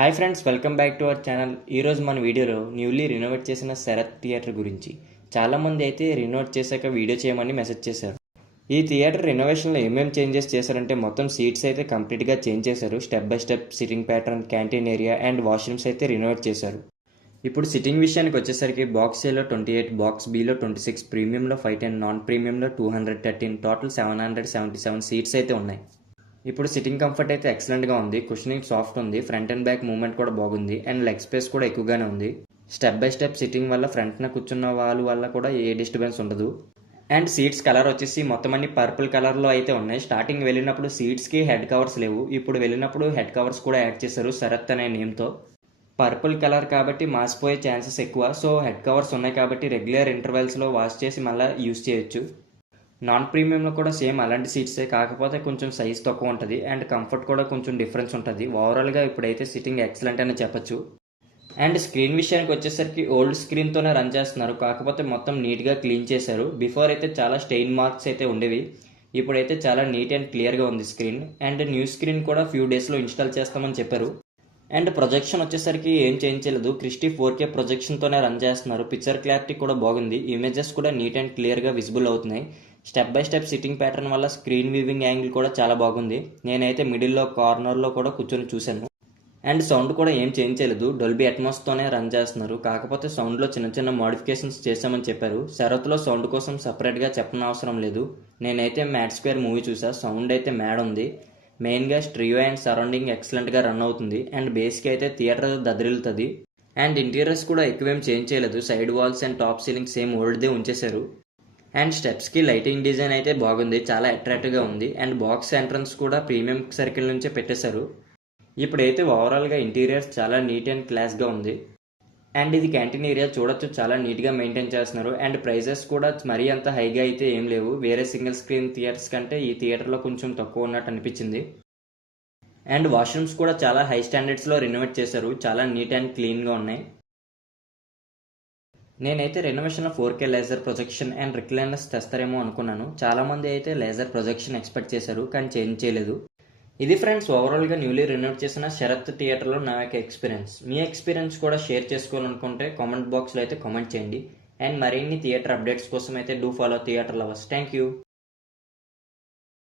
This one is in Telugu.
Hi friends, welcome back to our channel. ఈరోజు మన వీడియోలో న్యూలీ రినోవేట్ చేసిన శరత్ థియేటర్ గురించి. చాలామంది అయితే రినోవేట్ చేశాక వీడియో చేయమని మెసేజ్ చేశారు. ఈ థియేటర్ రినోవేషన్లో ఏమేమి చేంజెస్ చేశారంటే మొత్తం సీట్స్ అయితే కంప్లీట్గా చేంజ్ చేశారు. Step by step sitting pattern, canteen area and washrooms అయితే రినోవేట్ చేశారు. ఇప్పుడు సిట్టింగ్ విషయానికి వచ్చేసరికి బాక్స్ ఏలో 28, బాక్స్ బిలో 26, ప్రీమియంలో 510, నాన్ ప్రీమియంలో 213, టోటల్ 777 సీట్స్ అయితే ఉన్నాయి. ఇప్పుడు సిట్టింగ్ కంఫర్ట్ అయితే ఎక్సలెంట్గా ఉంది. కుషనింగ్ సాఫ్ట్ ఉంది. ఫ్రంట్ అండ్ బ్యాక్ మూవ్మెంట్ కూడా బాగుంది అండ్ లెగ్ స్పేస్ కూడా ఎక్కువగానే ఉంది. స్టెప్ బై స్టెప్ సిట్టింగ్ వల్ల ఫ్రంట్న కూర్చున్న వాళ్ళ వల్ల కూడా ఏ డిస్టర్బెన్స్ ఉండదు. అండ్ సీట్స్ కలర్ వచ్చేసి మొత్తం అన్ని పర్పుల్ కలర్లో అయితే ఉన్నాయి. స్టార్టింగ్ వెళ్ళినప్పుడు సీట్స్కి హెడ్ కవర్స్ లేవు. ఇప్పుడు వెళ్ళినప్పుడు హెడ్ కవర్స్ కూడా యాడ్ చేశారు శరత్ అనే నేమ్తో. పర్పుల్ కలర్ కాబట్టి మాసిపోయే ఛాన్సెస్ ఎక్కువ. సో హెడ్ కవర్స్ ఉన్నాయి కాబట్టి రెగ్యులర్ ఇంటర్వెల్స్లో వాష్ చేసి మళ్ళీ యూస్ చేయొచ్చు. నాన్ ప్రీమియంలో కూడా సేమ్ అలాంటి సీట్సే, కాకపోతే కొంచెం సైజ్ తక్కువ ఉంటుంది అండ్ కంఫర్ట్ కూడా కొంచెం డిఫరెన్స్ ఉంటుంది. ఓవరాల్గా ఇప్పుడైతే సిట్టింగ్ ఎక్సలెంట్ అని చెప్పొచ్చు. అండ్ స్క్రీన్ విషయానికి వచ్చేసరికి ఓల్డ్ స్క్రీన్తోనే రన్ చేస్తున్నారు, కాకపోతే మొత్తం నీట్గా క్లీన్ చేశారు. బిఫోర్ అయితే చాలా స్టెయిన్ మార్క్స్ అయితే ఉండేవి, ఇప్పుడైతే చాలా నీట్ అండ్ క్లియర్గా ఉంది స్క్రీన్. అండ్ న్యూ స్క్రీన్ కూడా ఫ్యూ డేస్లో ఇన్స్టాల్ చేస్తామని చెప్పారు. అండ్ ప్రొజెక్షన్ వచ్చేసరికి ఏం చేంజ్ చేయలేదు. క్రిస్టీ 4K ప్రొజెక్షన్తోనే రన్ చేస్తున్నారు. పిక్చర్ క్లారిటీ కూడా బాగుంది. ఇమేజెస్ కూడా నీట్ అండ్ క్లియర్గా విజిబుల్ అవుతున్నాయి. Step by step sitting pattern వల్ల స్క్రీన్ వీవింగ్ యాంగిల్ కూడా చాలా బాగుంది. నేనైతే మిడిల్లో కార్నర్లో కూడా కూర్చొని చూశాను. అండ్ సౌండ్ కూడా ఏం చేంజ్ చేయలేదు. డొల్బీ అట్మాస్తోనే రన్ చేస్తున్నారు, కాకపోతే సౌండ్లో చిన్న చిన్న మోడిఫికేషన్స్ చేశామని చెప్పారు. శరత్లో సౌండ్ కోసం సపరేట్గా చెప్పనవసరం లేదు. నేనైతే మ్యాడ్ స్క్వేర్ మూవీ చూసా, సౌండ్ అయితే మ్యాడ్ ఉంది. మెయిన్గా స్ట్రియో అండ్ సరౌండింగ్ ఎక్సలెంట్గా రన్ అవుతుంది. అండ్ బేస్కి అయితే థియేటర్ దద్దరిల్లుతుంది. అండ్ ఇంటీరియర్స్ కూడా ఎక్కువేం చేంజ్ చేయలేదు. Side walls and top ceiling same ఓల్డ్దే ఉంచేశారు. అండ్ స్టెప్స్కి లైటింగ్ డిజైన్ అయితే బాగుంది, చాలా అట్రాక్టివ్గా ఉంది. అండ్ బాక్స్ ఎంట్రన్స్ కూడా ప్రీమియం సర్కిల్ నుంచే పెట్టేశారు. ఇప్పుడైతే ఓవరాల్గా ఇంటీరియర్స్ చాలా నీట్ అండ్ క్లాస్గా ఉంది. అండ్ ఇది క్యాంటీన్ ఏరియా చూడొచ్చు, చాలా నీట్గా మెయింటైన్ చేస్తున్నారు. అండ్ ప్రైజెస్ కూడా మరీ అంత హైగా అయితే ఏం లేవు. వేరే సింగిల్ స్క్రీన్ థియేటర్స్ కంటే ఈ థియేటర్లో కొంచెం తక్కువ ఉన్నట్టు అనిపించింది. అండ్ వాష్రూమ్స్ కూడా చాలా హై స్టాండర్డ్స్లో రినోవేట్ చేశారు, చాలా నీట్ అండ్ క్లీన్గా ఉన్నాయి. నేనైతే రెనోవేషన్లో 4K laser projection and recliners తెస్తారేమో అనుకున్నాను. చాలామంది అయితే లేజర్ ప్రొజెక్షన్ ఎక్స్పెక్ట్ చేశారు, కానీ చేంజ్ చేయలేదు. ఇది ఫ్రెండ్స్ ఓవరాల్గా న్యూలీ రినోవేట్ చేసిన శరత్ థియేటర్లో నా యొక్క ఎక్స్పీరియన్స్. మీ ఎక్స్పీరియన్స్ కూడా షేర్ చేసుకోవాలనుకుంటే కామెంట్ బాక్స్లో అయితే కామెంట్ చేయండి. అండ్ మరిన్ని థియేటర్ అప్డేట్స్ కోసం అయితే do follow theatre lovers. Thank you.